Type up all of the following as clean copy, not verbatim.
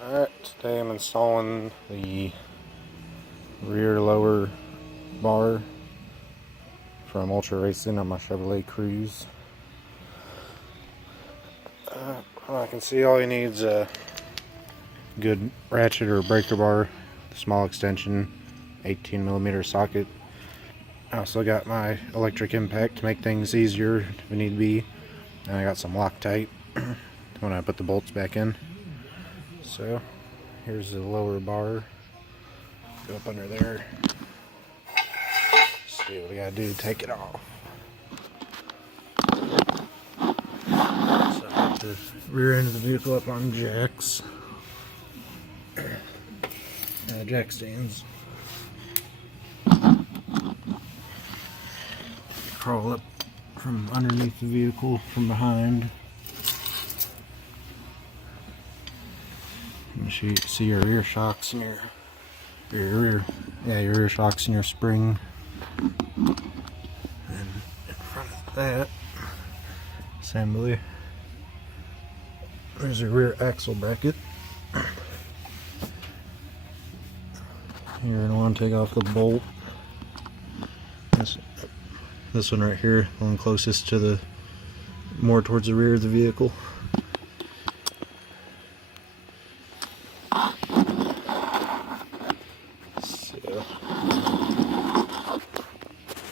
Alright, today I'm installing the rear lower bar from Ultra Racing on my Chevrolet Cruze. I can see all he needs a good ratchet or breaker bar, small extension, 18mm socket. I also got my electric impact to make things easier if it need to be. And I got some Loctite when I put the bolts back in. So here's the lower bar. Go up under there. See what we gotta do to take it off. So I put the rear end of the vehicle up on jacks. Jack stands. Crawl up from underneath the vehicle from behind. You see your rear shocks and your rear shocks and your spring. And in front of that assembly, there's a rear axle bracket. You're going to want to take off the bolt. This one right here, the one closest to the, more towards the rear of the vehicle.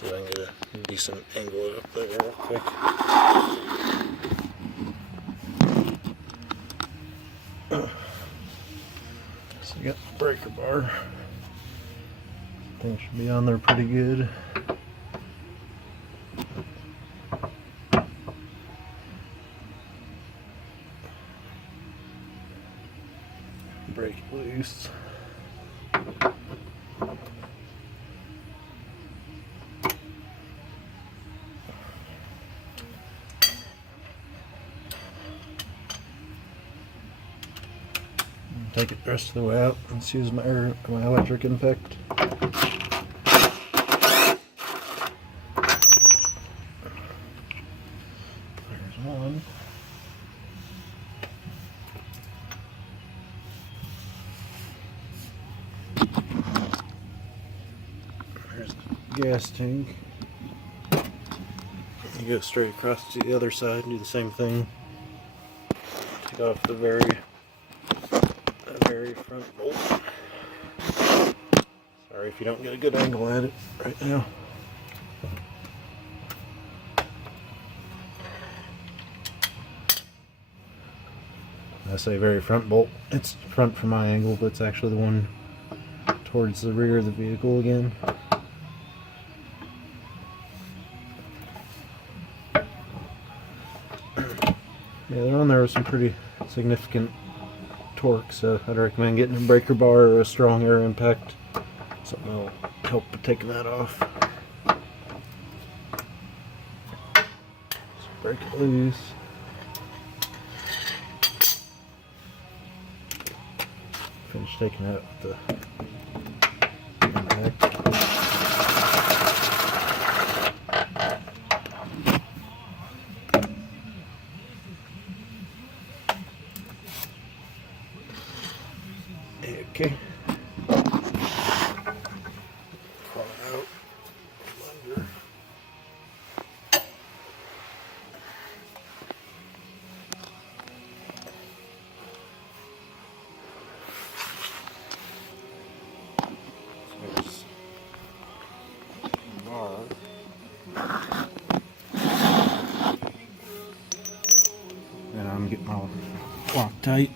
So I can get a decent angle up there real quick. So you got the breaker bar. Thing should be on there pretty good. Break it loose. Take it the rest of the way out. Let's use my electric impact. There's one. There's the gas tank. You go straight across to the other side and do the same thing. Take off the very front bolt. Sorry if you don't get a good angle at it right now. I say very front bolt. It's front from my angle, but it's actually the one towards the rear of the vehicle again. Yeah, they're on there with some pretty significant torque, so I'd recommend getting a breaker bar or a strong air impact. Something that'll help with taking that off. Just break it loose. Finish taking out the impact. Okay. Crawl out from under. There's the bar. And I'm getting my Loctite.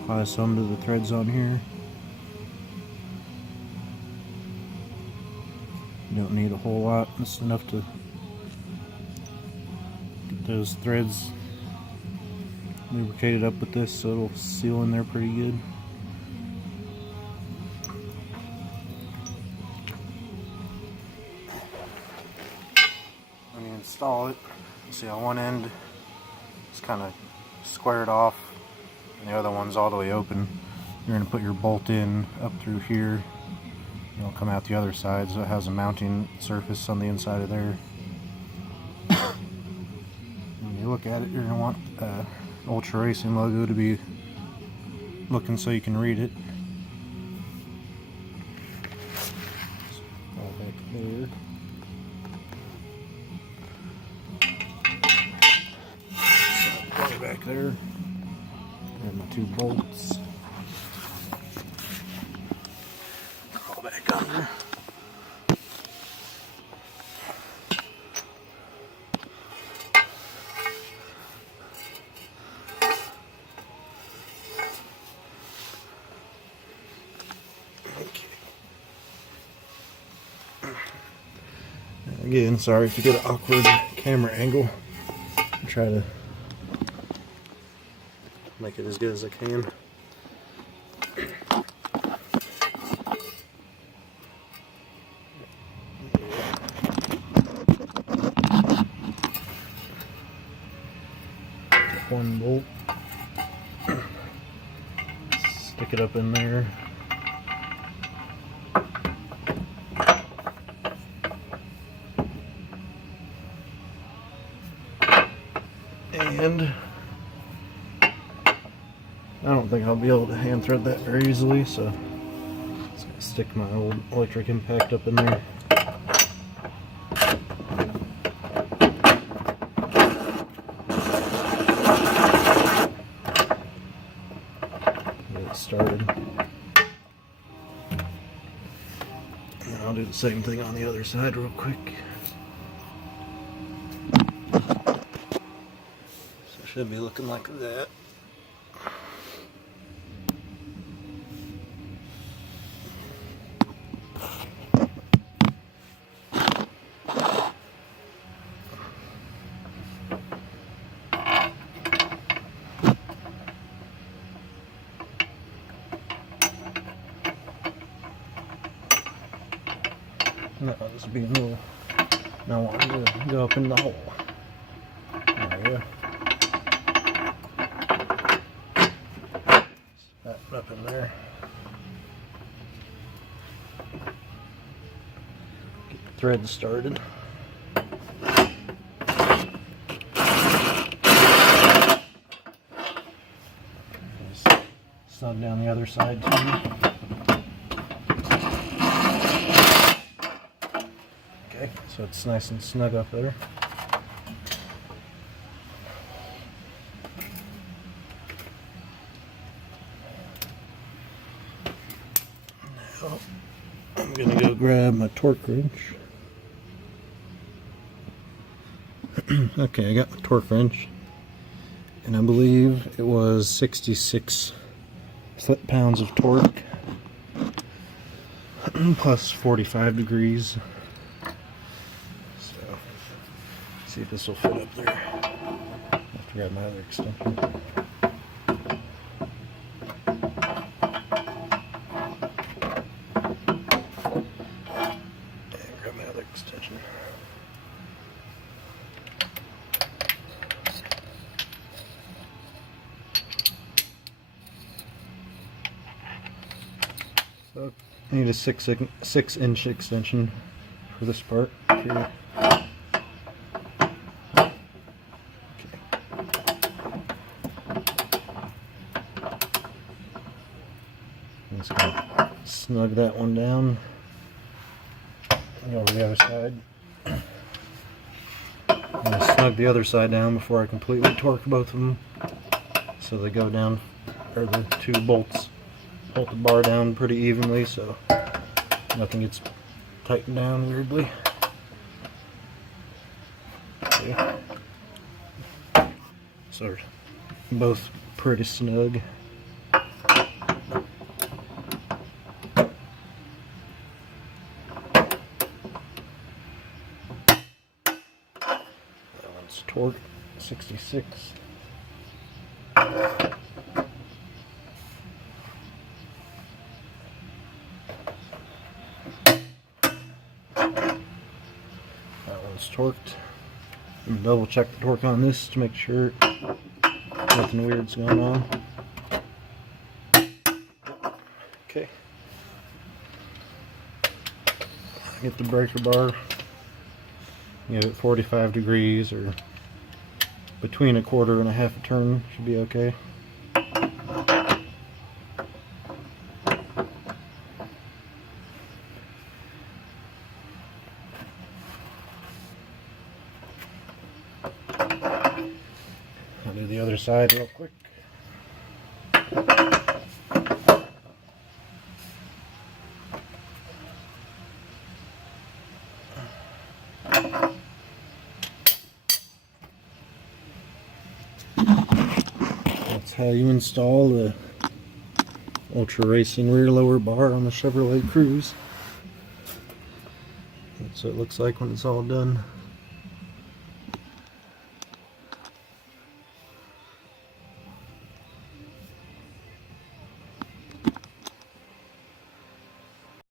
Apply some to the threads on here. You don't need a whole lot, it's enough to get those threads lubricated up with this so it'll seal in there pretty good. When you install it, you see on one end it's kind of squared off and the other one's all the way open. You're going to put your bolt in up through here. It'll come out the other side, so it has a mounting surface on the inside of there. look at it, you're going to want Ultra Racing logo to be looking so you can read it. All back there. Way back there. And my 2 bolts. All back under. Again, sorry if you get an awkward camera angle. I'll try to make it as good as I can. One bolt. Stick it up in there. And I don't think I'll be able to hand thread that very easily, so I'm just gonna stick my old electric impact up in there. Get it started. And I'll do the same thing on the other side real quick. Should be looking like that. No, this would be a little. Now I want to go up in the hole. There we go. Up in there. Get the thread started. Just snug down the other side too. Okay, so it's nice and snug up there. I'm gonna go grab my torque wrench. Okay, I got my torque wrench, and I believe it was 66 foot-pounds of torque plus 45 degrees. So, see if this will fit up there. I have to grab my other extension. Extension. So I need a 6-inch extension for this part here. Okay. I'm just gonna snug that one down. Over the other side. I'm going to snug the other side down before I completely torque both of them, so they go down, or the 2 bolts hold the bar down pretty evenly, so nothing gets tightened down weirdly. Okay. So both pretty snug. Torque 66. That one's torqued. I'm gonna double check the torque on this to make sure nothing weird's going on. Okay. Get the breaker bar. Give it 45 degrees or between a quarter and a half a turn should be okay. I'll do the other side real quick. That's how you install the Ultra Racing rear lower bar on the Chevrolet Cruze. That's what it looks like when it's all done.